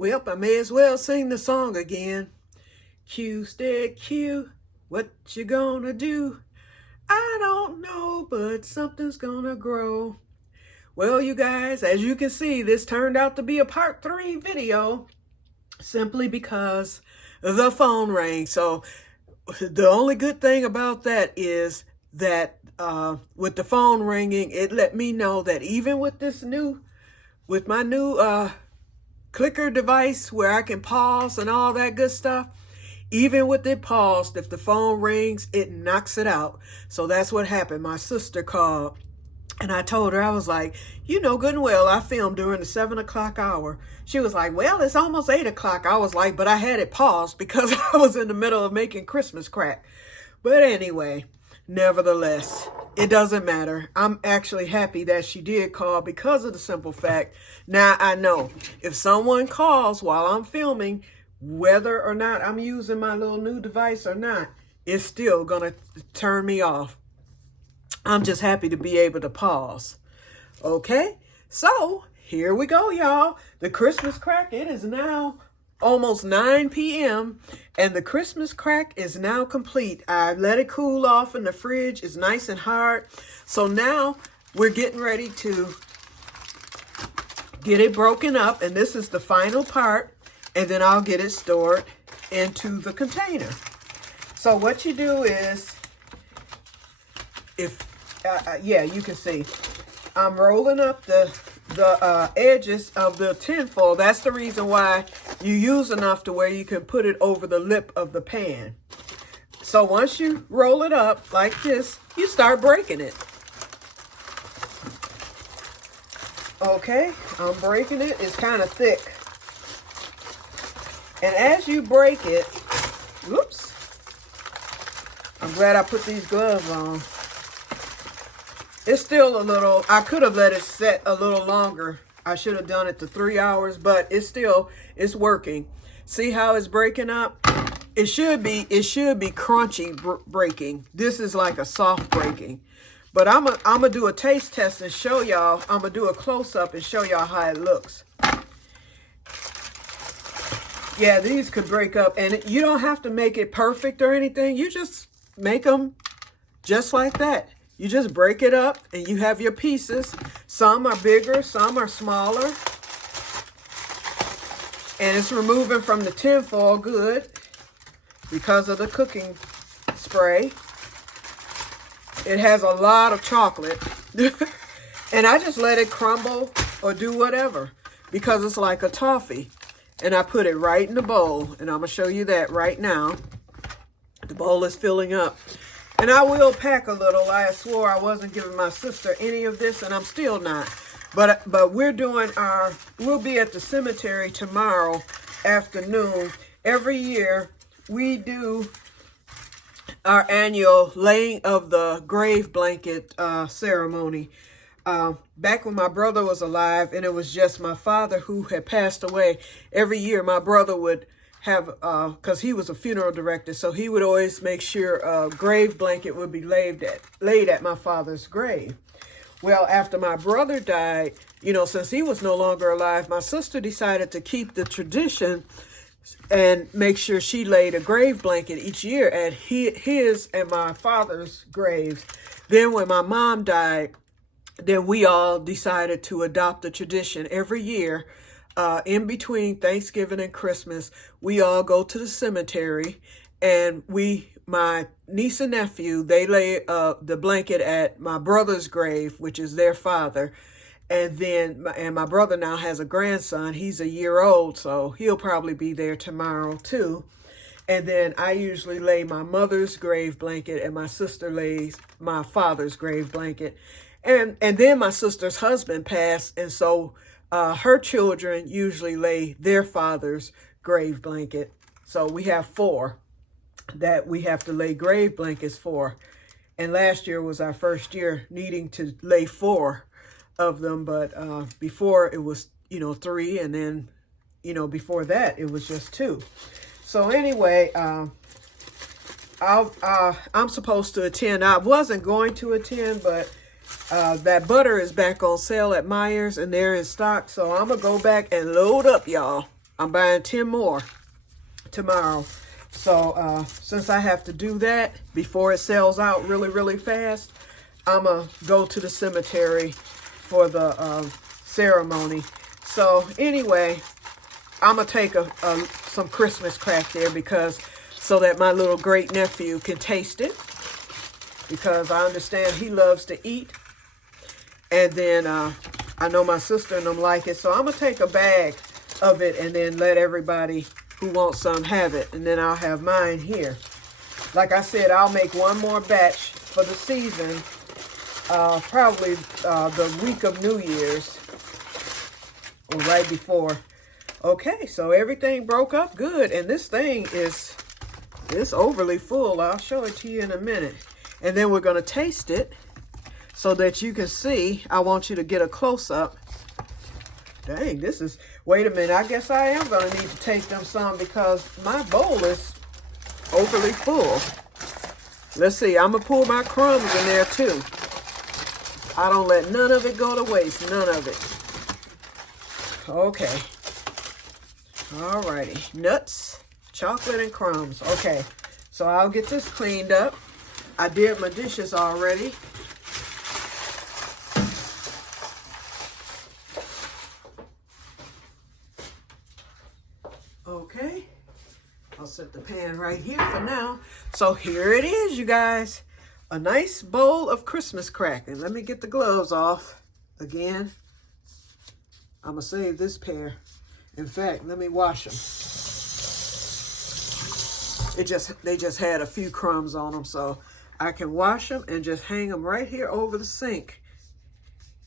Well, I may as well sing the song again. Que-stead-Que, what you gonna do? I don't know, but something's gonna grow. Well, you guys, as you can see, this turned out to be a part 3 video simply because the phone rang. So the only good thing about that is that with the phone ringing, it let me know that even with my new clicker device where I can pause and all that good stuff, even with it paused, if the phone rings, it knocks it out. So that's what happened. My sister called and I told her, I was like, you know good and well, I filmed during the 7 o'clock hour. She was like, well, it's almost 8 o'clock. I was like, but I had it paused because I was in the middle of making Christmas crack. But anyway, nevertheless, it doesn't matter. I'm actually happy that she did call because of the simple fact. Now I know if someone calls while I'm filming, whether or not I'm using my little new device or not, it's still gonna turn me off. I'm just happy to be able to pause. Okay, so here we go, y'all. The Christmas crack, it is now almost 9 p.m. and the Christmas crack is now complete. I let it cool off in the fridge. It's nice and hard. So now we're getting ready to get it broken up, and this is the final part, and then I'll get it stored into the container. So what you do is, yeah, you can see I'm rolling up the edges of the tinfoil. That's the reason why you use enough to where you can put it over the lip of the pan. So once you roll it up like this, you start breaking it. Okay, I'm breaking it. It's kind of thick. And as you break it, whoops, I'm glad I put these gloves on. It's still a little, I could have let it set a little longer. I should have done it to 3 hours, but it's working. See how it's breaking up? It should be crunchy breaking. This is like a soft breaking. But I'm gonna do a taste test and show y'all. I'm gonna do a close-up and show y'all how it looks. Yeah, these could break up, and you don't have to make it perfect or anything. You just make them just like that. You just break it up and you have your pieces. Some are bigger, some are smaller. And it's removing from the tinfoil good because of the cooking spray. It has a lot of chocolate. And I just let it crumble or do whatever because it's like a toffee. And I put it right in the bowl. And I'm going to show you that right now. The bowl is filling up. And I will pack a little. I swore I wasn't giving my sister any of this, and I'm still not. But we'll be at the cemetery tomorrow afternoon. Every year we do our annual laying of the grave blanket ceremony. Back when my brother was alive and it was just my father who had passed away, every year my brother would have, because he was a funeral director, so he would always make sure a grave blanket would be laid at my father's grave. Well, after my brother died, you know, since he was no longer alive, my sister decided to keep the tradition and make sure she laid a grave blanket each year at his and my father's graves. Then when my mom died, then we all decided to adopt the tradition every year. In between Thanksgiving and Christmas, we all go to the cemetery, and my niece and nephew, they lay the blanket at my brother's grave, which is their father. And then, my brother now has a grandson. He's a year old, so he'll probably be there tomorrow too. And then I usually lay my mother's grave blanket, and my sister lays my father's grave blanket. And then my sister's husband passed, and so her children usually lay their father's grave blanket. So we have 4 that we have to lay grave blankets for. And last year was our first year needing to lay 4 of them. But before it was, 3. And then, before that, it was just 2. So anyway, I'm supposed to attend. I wasn't going to attend, but that butter is back on sale at Myers, and they're in stock. So I'm going to go back and load up, y'all. I'm buying 10 more tomorrow. So since I have to do that before it sells out really, really fast, I'm going to go to the cemetery for the ceremony. So anyway, I'm going to take some Christmas crack there so that my little great nephew can taste it, because I understand he loves to eat. And then I know my sister and them like it. So I'm going to take a bag of it and then let everybody who wants some have it. And then I'll have mine here. Like I said, I'll make one more batch for the season. Probably the week of New Year's. Or right before. Okay, so everything broke up good. And this thing is overly full. I'll show it to you in a minute. And then we're going to taste it so that you can see. I want you to get a close-up. Dang, wait a minute. I guess I am going to need to take them some because my bowl is overly full. Let's see. I'm going to pull my crumbs in there too. I don't let none of it go to waste. None of it. Okay. Alrighty. Nuts, chocolate, and crumbs. Okay. So I'll get this cleaned up. I did my dishes already. Okay, I'll set the pan right here for now. So here it is, you guys. A nice bowl of Christmas crack. And let me get the gloves off again. I'm going to save this pair. In fact, let me wash them. They just had a few crumbs on them, so I can wash them and just hang them right here over the sink.